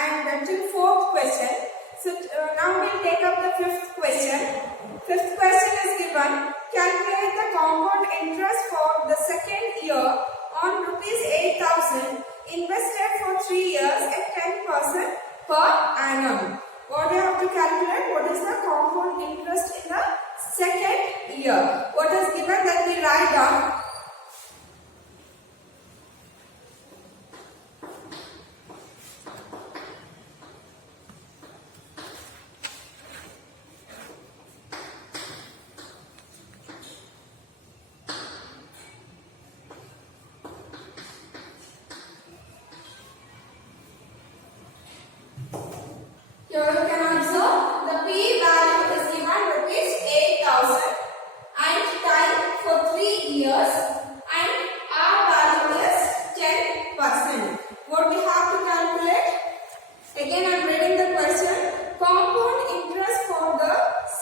and till fourth question. So now we'll take up the fifth question. Fifth question is given. Calculate the compound interest for the second year on rupees 8,000 invested for 3 years at 10% per annum. What do you have to calculate? What is the compound interest in the second year? What is given that we write down? Here you can observe the P value is given rupees 8,000 and time for 3 years and R value is 10%. What we have to calculate? Again I am reading the question. Compound interest for the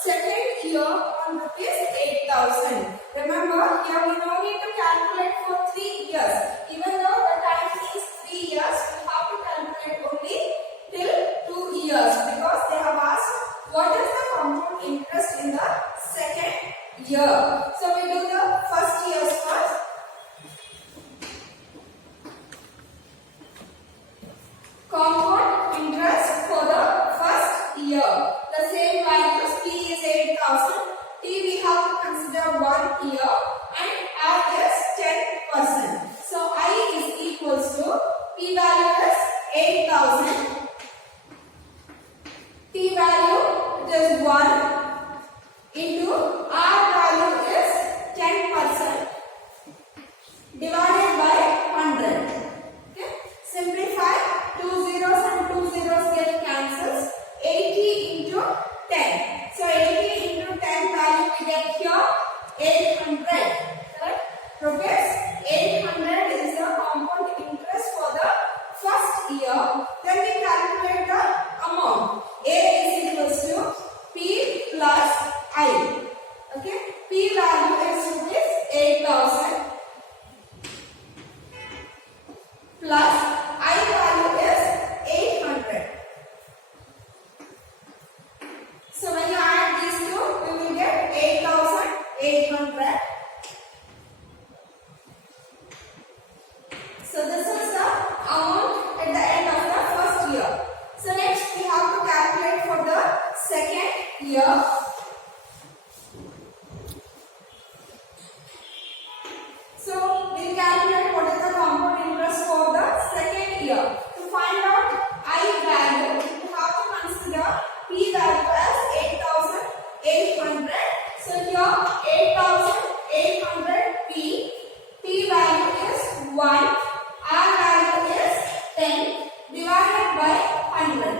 second year on rupees 8,000. Remember here we no need to calculate for 3 years. Even though the time is 3 years, we have to calculate only till 2 years because they have asked what is the compound interest in the second year. So we do the first years first. Compound interest for the first year. The same values. P is 8,000. T we have to consider 1 year and R is 10%. So I is equals to P value is 8,000. T value is 1 into R value is 10% divided by 100. Okay. Simplify. 2 zeros and 2 zeros get cancels. 80 into 10. So 80 into 10 value we get here 800. Correct? Rupees 800 is the compound interest for the first year. Then we calculate the amount. A is equals to P plus I. Okay. P value is rupees 8,000 plus I value is 800. So when you add these two, we will get 8,800. So this is the amount at the end of the first year. So next we have to calculate for the second year. So we calculate what is the compound interest for the second year. To find out I value, we have to consider P value as 8,800. So here 8,800 P. P value is 1. R value is 10 divided by 100.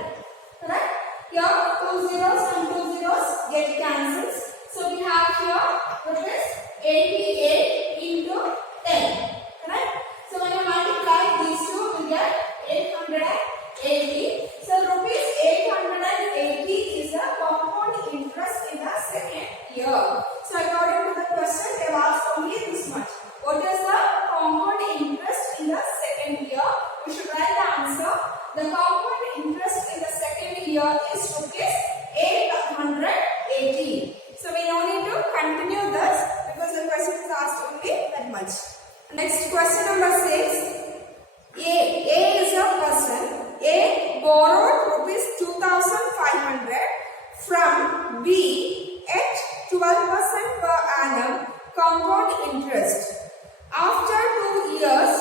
Correct? Here 2 zeros and 2 zeros get cancels. So we have here rupees 88 into 10. Correct? So when you multiply these two, we get 880. So rupees 880 is the compound interest in the second year. So according to the question, they have asked only this much. What is the compound interest in the second year? We should write the answer. The compound interest in the second year is rupees 880. So we no need to continue this because the question is asked only that much. Next question number 6. A is a person. A borrowed rupees 2,500 from B at 12% per annum compound interest. After 2 years,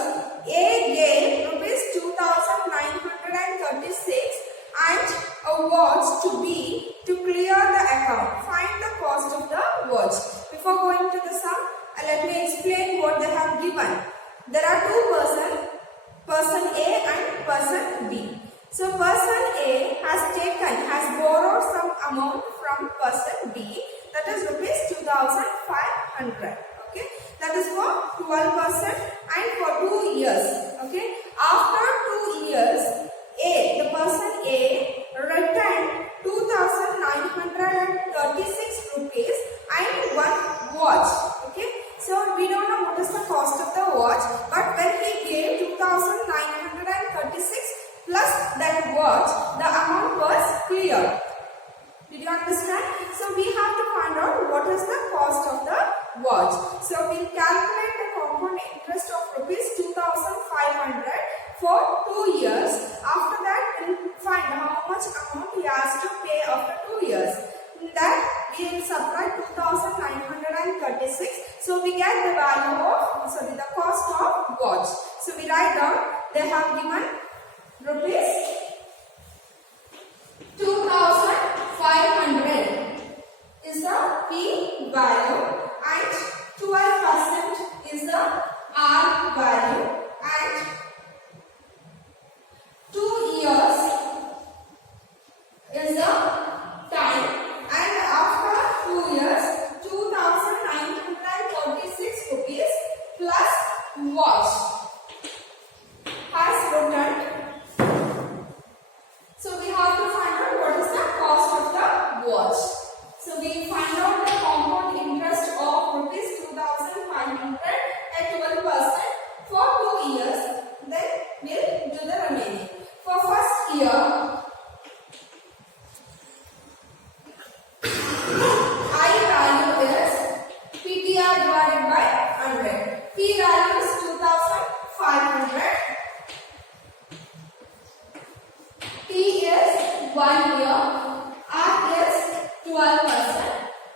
A gave rupees 2,936 and a watch to B to clear the account. Find the cost of the watch. Before going to the sum, let me explain what they have given. There are two persons, person A and person B. So person A has borrowed some amount from person B, that is rupees 2,500. Okay, that is for 12% and for 2 years. Okay, after 2 years, the person A returned 2,936 rupees and one watch. Okay, so we don't know what is the cost of the watch, but when he gave 2,936 plus that watch, the amount was clear. Did you understand? So we have to find out what is the cost of the watch. So we'll calculate the compound interest of rupees 2,500 for 2 years. After that, we'll find how much amount he has to pay after 2 years. In that, we will subtract 2,936. So we get the value of, the cost of watch. So we write down, they have given rupees 2,500 is the P value and 12% is the R value and 2 years is the time, and after 2 years 2,936 rupees plus watch has returned. So we have to find out what is the cost of the watch. So we find out the compound interest of rupees 2,500 at 12% for 2 years. Then we'll do the remaining. For first year, I value is PTR divided by 100. P value is 2,500. T is 1 year. R is 12%.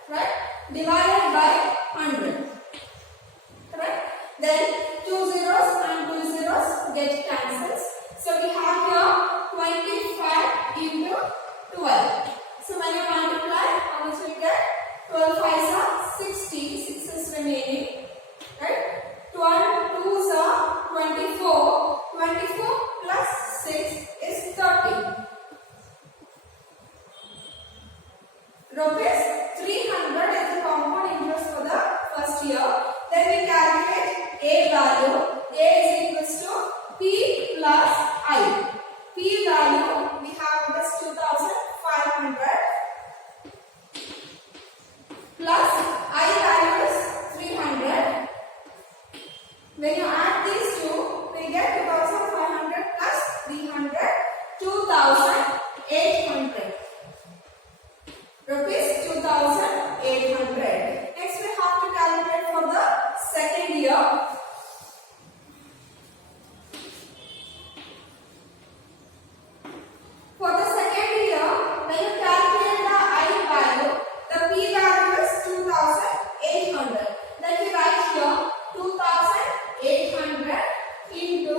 Right? Divided by 100. Correct? Then 2 zeros and 2 zeros get cancelled. So we have here 25 into 12. So when you multiply, how much we get? 12 5s are 60. 6 is remaining. Right? 12 2s are 24. 24 plus 6 is 30. Rupees 300 is the compound interest for the first year. Then we calculate A value. A is equals to P plus I. P value we have is 2,500 plus I value is 300. When you add these two, we get 2,500 plus 300, 2,800. Rupees 2,800. Next we have to calculate for the second year. For the second year, when you calculate the I value, the P value is 2,800. Then we write here 2,800 into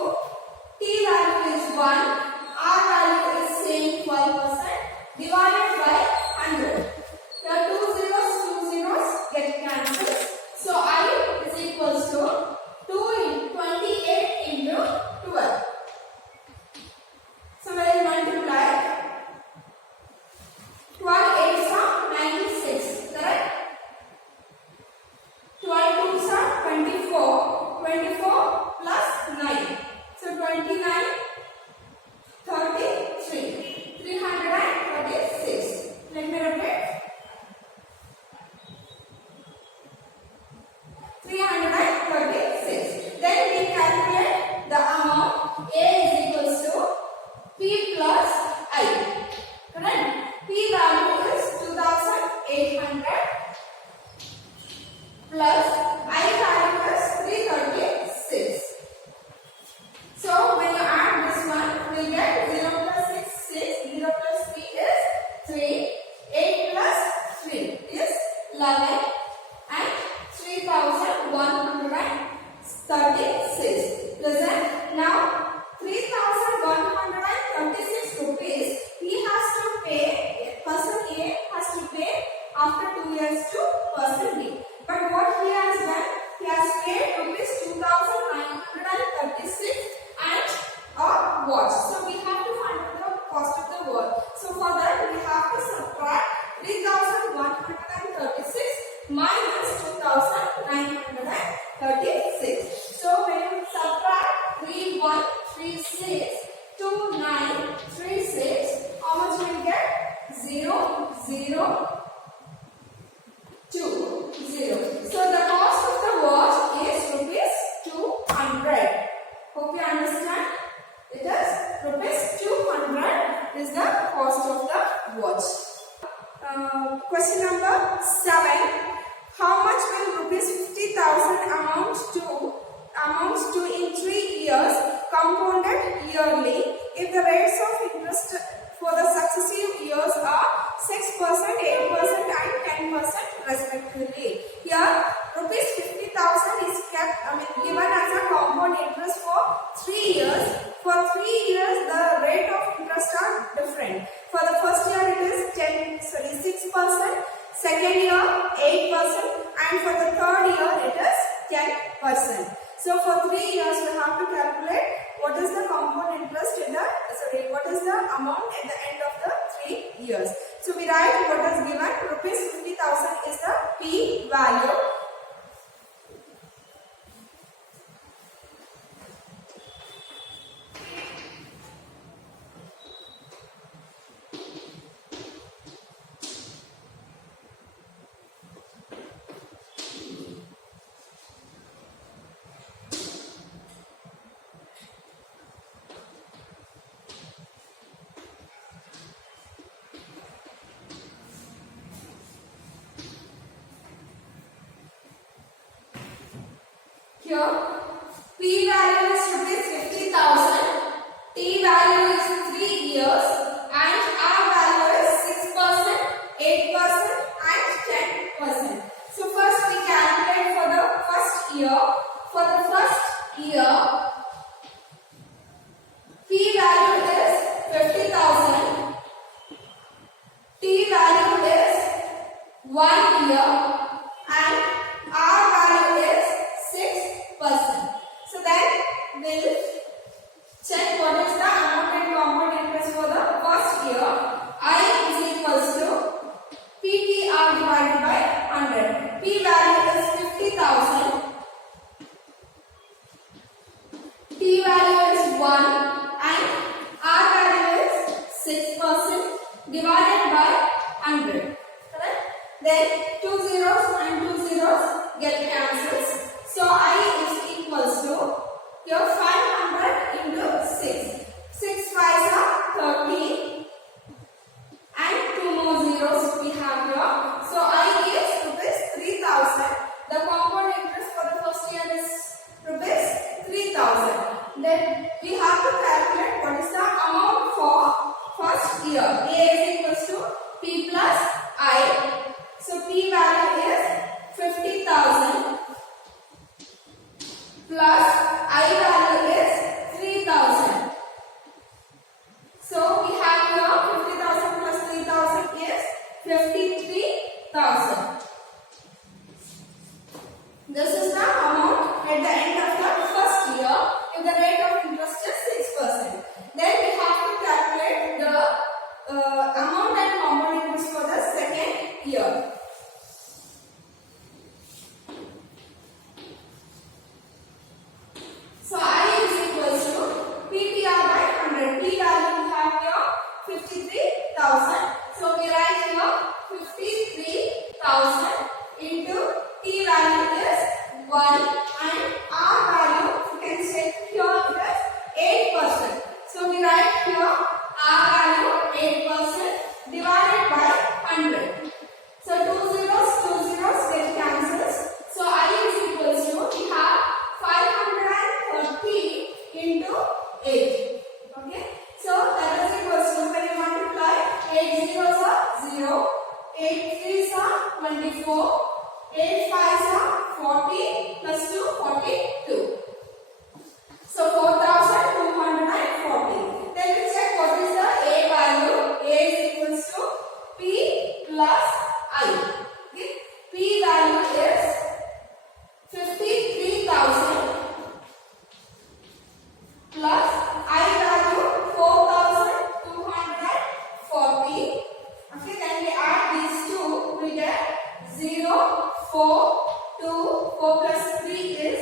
T value is 1, R value is same 12% divided by 100. The 2 zeros get cancelled. So I is equals to 28 into 12. So when you multiply, 12 8s are 96. Correct? 12 2s are 24. 24 plus 9. So 29, 33. 336. Let me repeat. 336. Then we calculate the amount. A is equals to P plus I. Correct? P value is 2,800 plus I value is 336. So when you add this one, we get 0 plus 6 6. 0 plus 3 is 3. 8 plus 3 is 11 and 3,136. Listen, now 3,136 rupees he has to pay, person A has to pay after 2 years to person B. But what he has done, he has paid rupees 2,936 and a watch. So we have to find out the cost of the watch. So for that we have to subtract 3,136 minus 2,936. So when you subtract 3136 to 936, how much will you get? 0 0 2 0. So the cost of the watch is rupees 200. Hope you understand. It is rupees 200 is the cost of the watch. Question number 7. How much will rupees 50,000 amounts to in 3 years compounded yearly if the rates of interest for the successive years are 6%, 8% and 10% respectively? Here rupees 50,000 is given as a compound interest for 3 years. For 3 years the rate of interest are different. For the first year it is 6%, second year 8% and for the third year it is 10%. So for 3 years we have to calculate what is the compound interest what is the amount at the end of the 3 years. So we write what is given, rupees 50,000 is the P value. Here P value is rupees 50,000, T value is 3 years and R value is 6%, 8% and 10%. So first we calculate for the first year. For the first year P value is 50,000, T value is 1 year and R value is 6%. So then we'll check what is the amount and compound interest for the first year. I is equals to PTR divided by 100. P value is 50,000. T value is 1 and R value is 6% divided by 100. Correct? Then 2 zeros and 2 zeros get cancelled. So I is equals to your 500 into 6. 6 5s are 30 and 2 more zeros we have here. So I is rupees 3,000. The compound interest for the first year is rupees 3,000. Then we have to calculate what is the amount for first year. A is equals to P plus I. So P value is 50,000. Plus I value is 3,000. So we have here 50,000 plus 3,000 is 53,000. This is the amount at the end of the first year if the rate of interest is 6%. Then we have to calculate the amount and compound interest for the second year. So I is equals to PTR by 100. P value we have here 53,000. So we write here 53,000 into T value is 1 and R value you can say here it is 8%. So we write here R value 8% divided by 100. So 2 zeros get cancelled. So I is equals to we have 530 into 8. Okay. So that is equals to when you multiply 8 zeros are 0, 8 threes are 24, 8 fives are 40 plus 2 42. So 4,240. Then we check what is the A value. A is equals to P plus I. Okay. P value is 53,000 plus I value 4,240. Okay, then we add these two, we get 0, 4, 2, 4 plus 3 is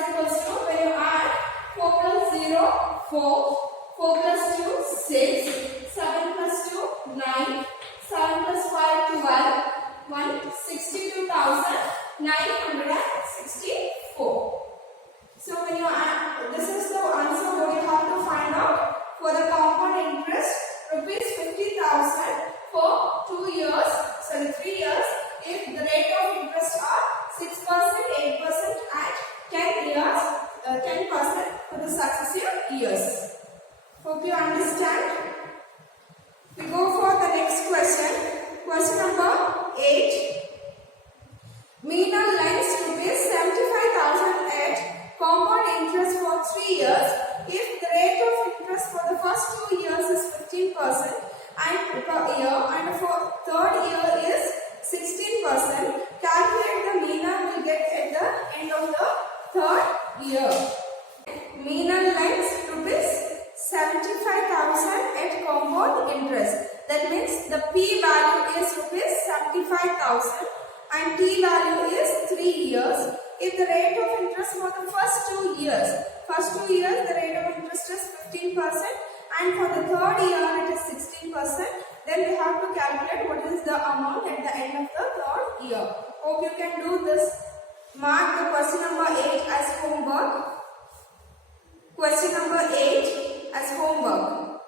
is equals to, when you add 4 plus 0, 4, 4 plus 2, 6, 7 plus 2, 9, 7 plus 5, 12, 162,964. So when you add, this is the answer what you have to find out for the compound interest, rupees 50,000 for 2 years, sorry 3 years, if the rate of interest are 6%, 8% and 10 years, 10% for the successive years. Hope you understand. We go for the next question. Question number 8. Meena lends rupees 75,000 at compound interest for 3 years. If the rate of interest for the first 2 years is 15% and per year, and for third year is 16%, calculate the Meena will get at the end of the third year. Meena lends rupees 75,000 at compound interest. That means the P value is rupees 75,000 and T value is 3 years. If the rate of interest for the first 2 years, the rate of interest is 15% and for the third year it is 16%, then we have to calculate what is the amount at the end of the third year. Hope you can do this. Mark the question number 8 as homework. Question number 8 as homework.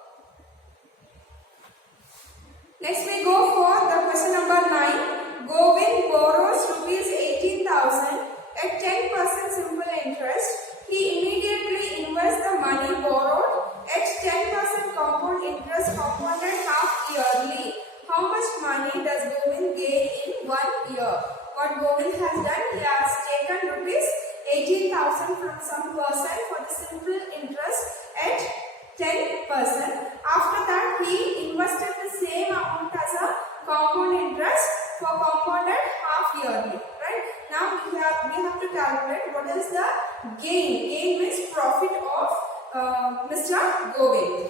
Next we go for the question number 9. Govind borrows rupees 18,000 at 10% simple interest. He immediately invests the money borrowed at 10% compound interest compounded half yearly. How much money does Govind gain in 1 year? What Govind has done, he has taken rupees 18,000 from some person for the simple interest at 10%. After that, he invested the same amount as a compound interest for compounded half yearly. Right? Now we have to calculate what is the gain. Gain means profit of Mr. Govind.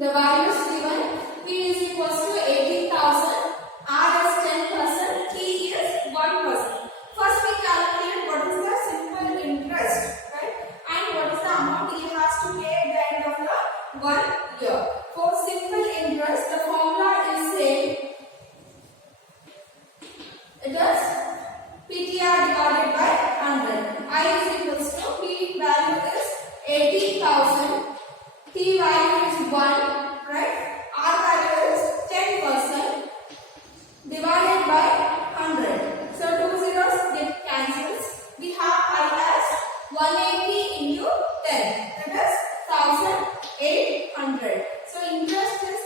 The values given, P is equals to 18,000, R is 10%, T is 1%. First we calculate what is the simple interest, right? And what is the amount he has to pay at the end of the 1 year. For simple interest, the formula is same. It is PTR divided by 100. I is equals to P value is 18,000. T value is 1, right? R value is 10% divided by 100. So 2 zeros get cancels. We have I as 180 into 10. That is 1,800. So interest is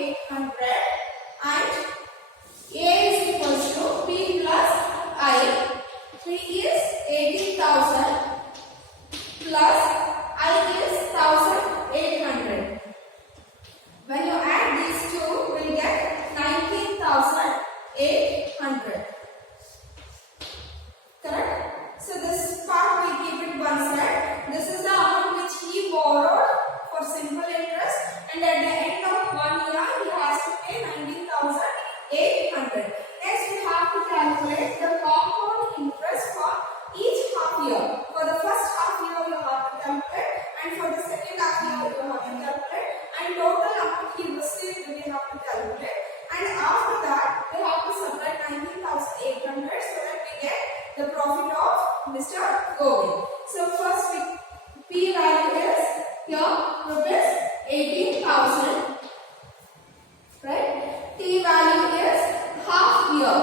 1,800 and A is equals to P plus I. 3 is 18,000 plus I is 1,800. When you add these two, we will get 19,800. Correct? So this part we keep it one side. This is the amount which he borrowed for simple interest, and at the end of 1 year he has to pay 19,800. Next we have to calculate the compound interest for each half year. For the first half year you have to calculate, and for the second half year you have to calculate, and total amount he received we have to calculate, and after that we have to subtract 19,800 so that we get the profit of Mr. Govind. So first P value is here rupees 18,000, right? T value is half year.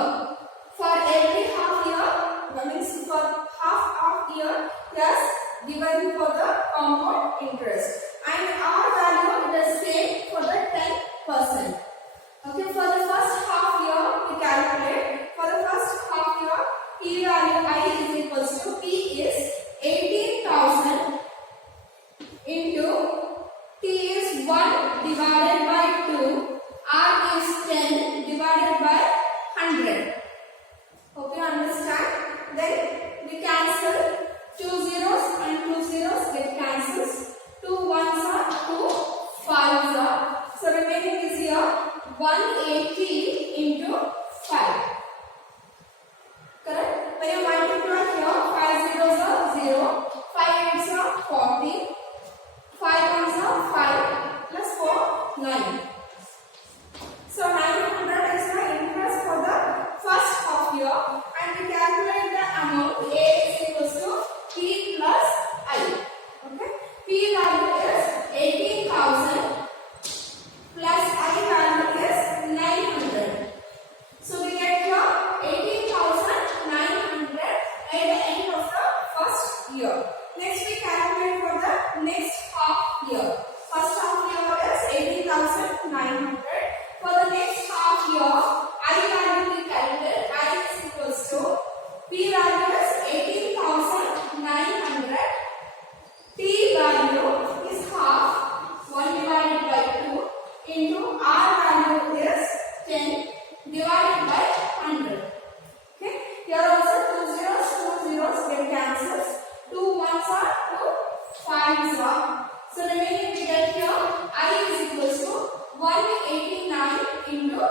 For every half year, that means for half year, yes, given for the compound interest. And R value is same for the 10%. Okay, for the first half year, we calculate. For the first half year, P value value I is equals to P is 18,000 into T is 1 divided by 2, R is 10 divided by 100. Hope you understand. Then we cancel 2 zeros and 2 zeros get cancels. 2 ones are 2 5s are. So remaining is here 180 into 5. Correct? When you multiply here, 5 zeros are 0, 5 eights are 40, 5 ones are 5 plus 4 9. So 900 is the interest for the first half year, and we calculate the amount A is equals to P plus I. Okay? P value is 18,000 plus I value is 900. So we get here 18,900 at the end of the first year. Next we calculate for the next half year. First half year is 18,900. For the next half year, I value we calculate. I is equals to P value is 18,900. T value is half 1 divided by 2 into R value is 10 divided by 100. Okay. Here also 2 zeros get cancels. 2 ones are 2 5s are. So remaining we get here I is equals to 189 into 5.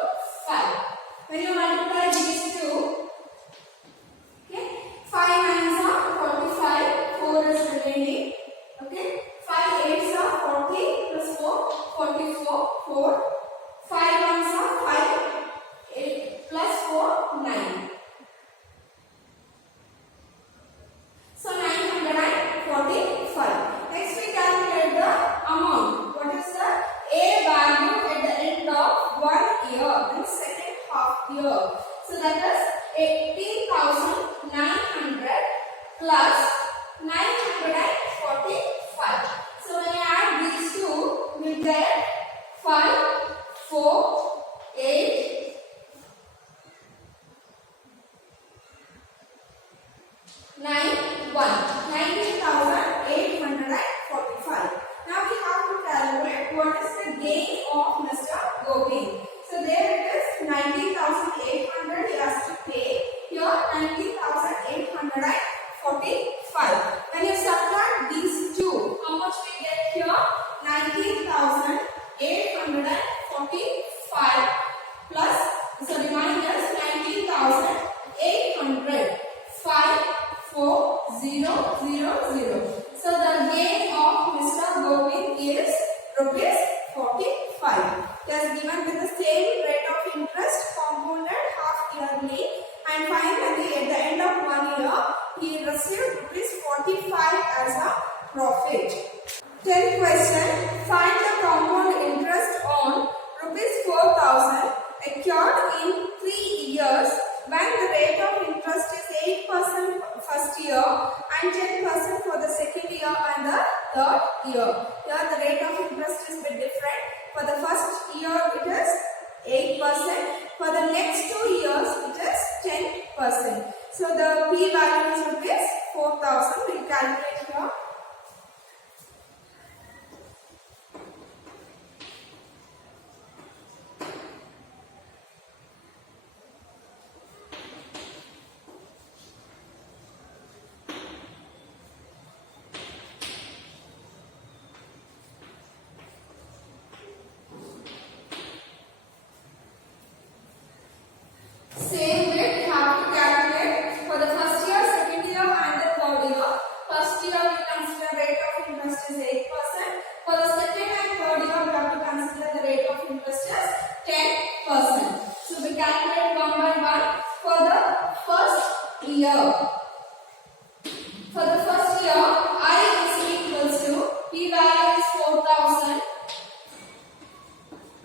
When you multiply these two, okay, 5 nines are 45, 4 is remaining. Okay, 5 eights are 40 plus 4, 44, 4. 5 ones are 5, 8 plus 4, 9. So 945. Next we calculate the amount. What is the A value at the end of 1 year and second half year? So that is 18,900 plus 945. So when you add these two, we get 5, 4, 8, 9, 1. 19,845. Now we have to calculate what is the gain of Mr. Govind. So there it is 19,800 he has to pay. Here 19,845. When you subtract these two, how much we get here? 19,845 plus, so remaining is 19,800. 5, 4, 0, 0, 0. So the gain of Mr. Govind is rupees 45. He has given with the same rate of interest compounded half yearly, and finally at the end of 1 year he received rupees 45 as a profit. 10th question. Find the compound interest on rupees 4,000 accrued in 3 years when the rate of interest is 8% first year and 10% for the second year and the third year. Here the rate of interest is a bit different. For the first year it is 8%. For the next 2 years it is 10%. So the P value is rupees 4,000. We calculate here. Same way we have to calculate for the first year, second year and the third year. First year we consider rate of interest is 8%. For the second and third year we have to consider the rate of interest is 10%. So we calculate one by one. For the first year, I is equals to P value is 4,000,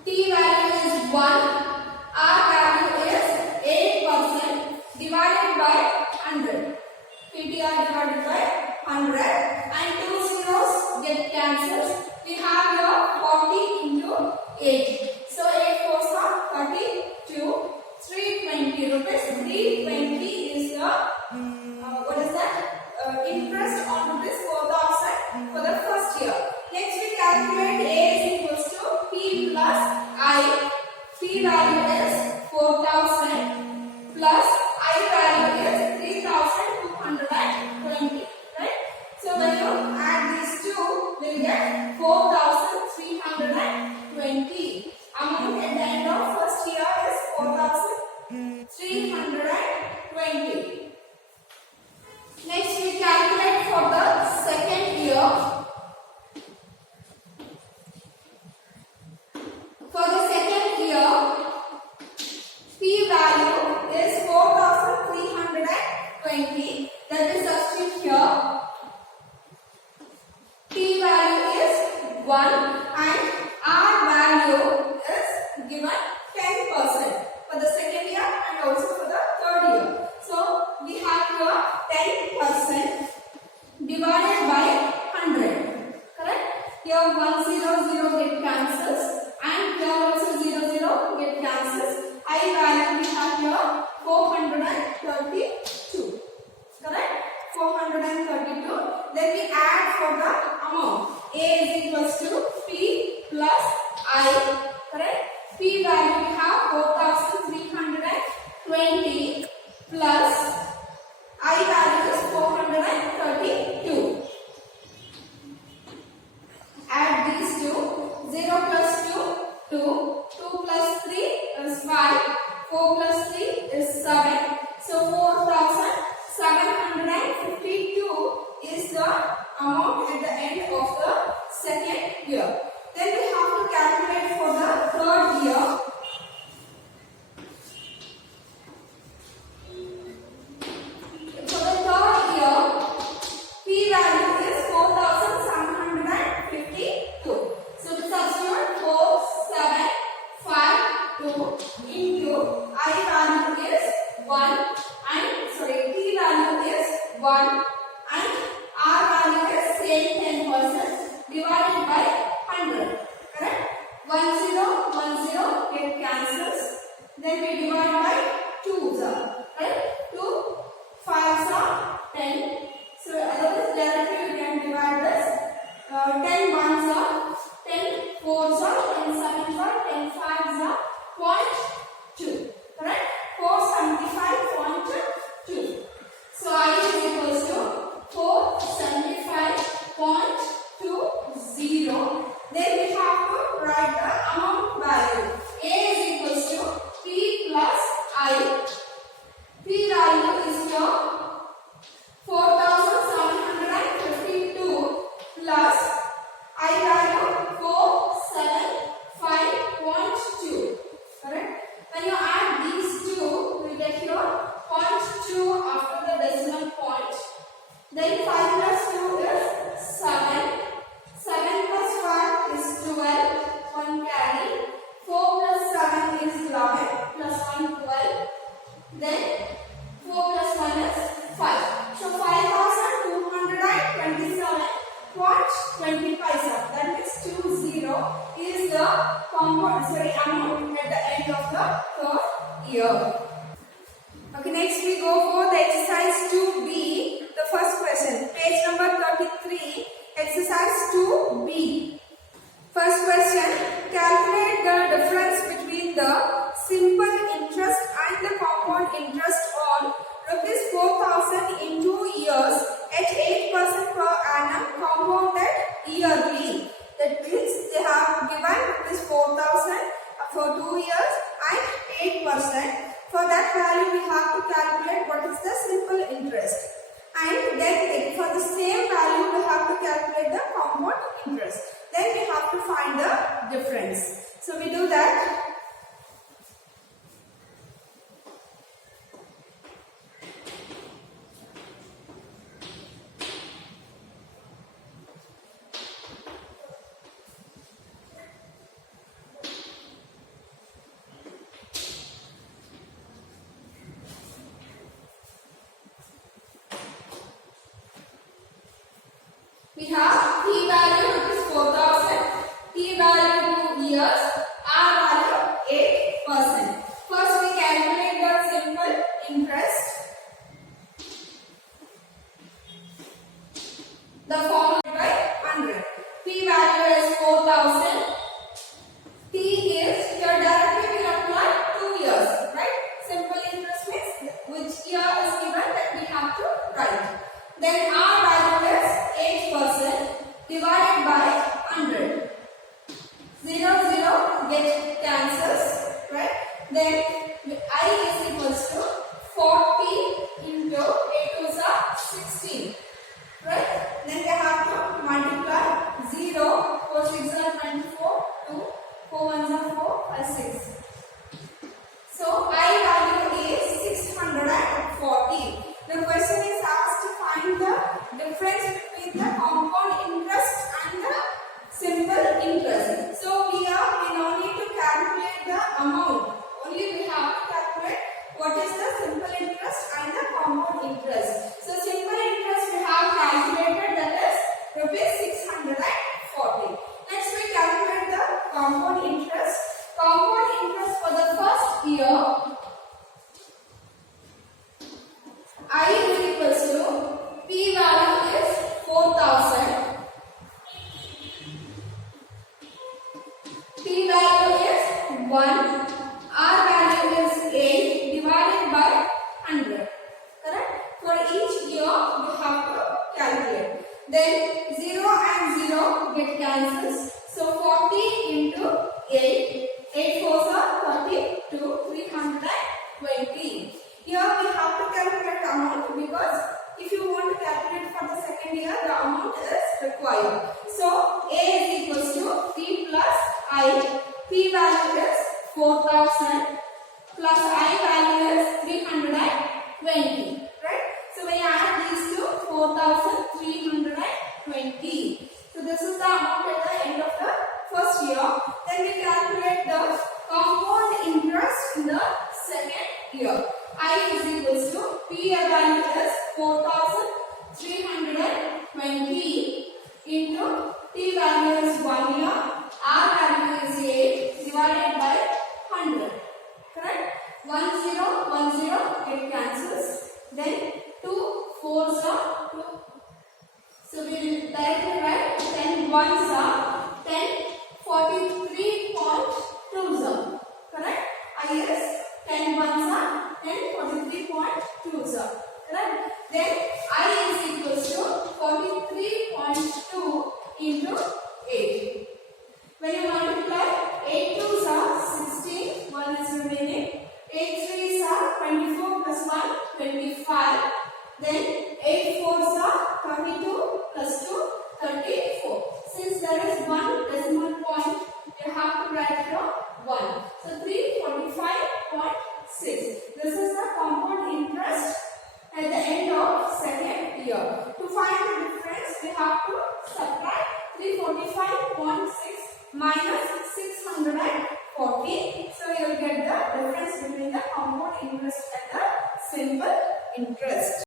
T value is 1, R value is 8% divided by 100. PTR divided by 100 and 2 zeros get cancelled. We have here 40 into 8. So 8 4s are 32. 320 rupees. 320 is the interest on rupees 4,000 for the first year. Next we calculate A is equals to P plus I. P value is 4,000 plus I value is 3,220. Right? So when you add these two, we'll get 4,320. Amount at the end of first year is 4,320. Next we calculate for the second year. For the second year, P value is 4,320. That is substitute here. P value is 1 and R value is given 10% for the second year and also for the third year. So we have here 10% divided by 100. Correct? Here 100 get cancels and here also 00 get cancels. I value we have here 432. Correct? 432. Then we add for the amount. A is equals to P plus I. Correct? P value we have 4,320 plus I value is 432. Add these two. 0 plus 2, 2. 2 plus 3 is 5. 4 plus 3 is 7. So 4,752 is the amount at the end of the second year. Then we have to calculate for the third year. For the third year, P value is 4,752. So the substitute 4752 into I value is 1 and P value is 1 and R value is same 10% divided by 100. Correct? 10 get cancels. Then we divide by 2s. Correct? 2 5s are 10. So otherwise directly we can divide this. 10 1s are 10 4s are 10 7s are 10 5s are 0.2. Correct? 475.2. So I is equals to 475.20. Then we have to write the amount value. A is equals to P plus I. P value is here 4,752 plus I value 475.2. Correct? When you add these two, we get here 0.2 after the decimal point. Then 5 plus 2 is 7. 7 plus 5 is 12. 1 carry. 4 plus 7 is 11. Plus 1 12. Then 4 plus 1 is 5. So 5,227.20 paisa. That means 20 is the amount at the end of the third year. Okay, next we go for the exercise 2B. The first question, page number 33, exercise 2B. First question, calculate the difference between the simple interest and the compound interest on rupees 4,000 in 2 years at 8% per annum compounded yearly. That means they have given rupees 4,000 for 2 years and 8%. For that value, we have to calculate what is the simple interest. And then for the same value, we have to calculate the compound interest. Then we have to find the difference. So we do that. We have P value is 4,000, T value 2 years, R value 8%. First we calculate the simple interest. 16. Right? Then we have to multiply 0. 4 6 are 24. 2. 4 1s are 4. 5 6. So I value is 640. The question is asked to find the difference between the compound interest and the simple interest. So we no need to calculate the amount. Only we have to calculate what is the simple interest and the compound interest. So simple interest we have calculated, that is rupees 640. Next we calculate the compound interest. Compound interest for the first year, I is equals to P value is 4000. P value is 1. R value is 8 divided by 100. Correct? For each year we have to calculate. Then 0 and 0 get cancels. So 40 into 8. 8 4s are 32. 320. Here we have to calculate the amount, because if you want to calculate for the second year, the amount is required. So A is equals to P plus I. P value is 4000 plus I value is 320. Right? So when you add these two, 4320. So this is the amount at the end of the first year. Then we calculate the compound interest in the second year. I is equals to P value is 4320 into T value is 1 year, R value is 8 divided by 100. Correct? 1 0 1 0 it cancels. Then 2 4s are 2. So we will directly write 10 1s are 10. 43.20. Correct? I is 10 1s are 10. 43.20. Correct? Then I is equals to 43.2 into 8. When you multiply, 8 2s are 16. 1 is remaining. 8 3s are 24 plus 1 25. Then 8 4s are 32 plus 2 34. Since there is one decimal point, you have to write here 1. So 345.6. This is the compound interest at the end of second year. To find the difference, we have to subtract 345.6 minus 640. So you will get the difference between the compound interest and the simple interest.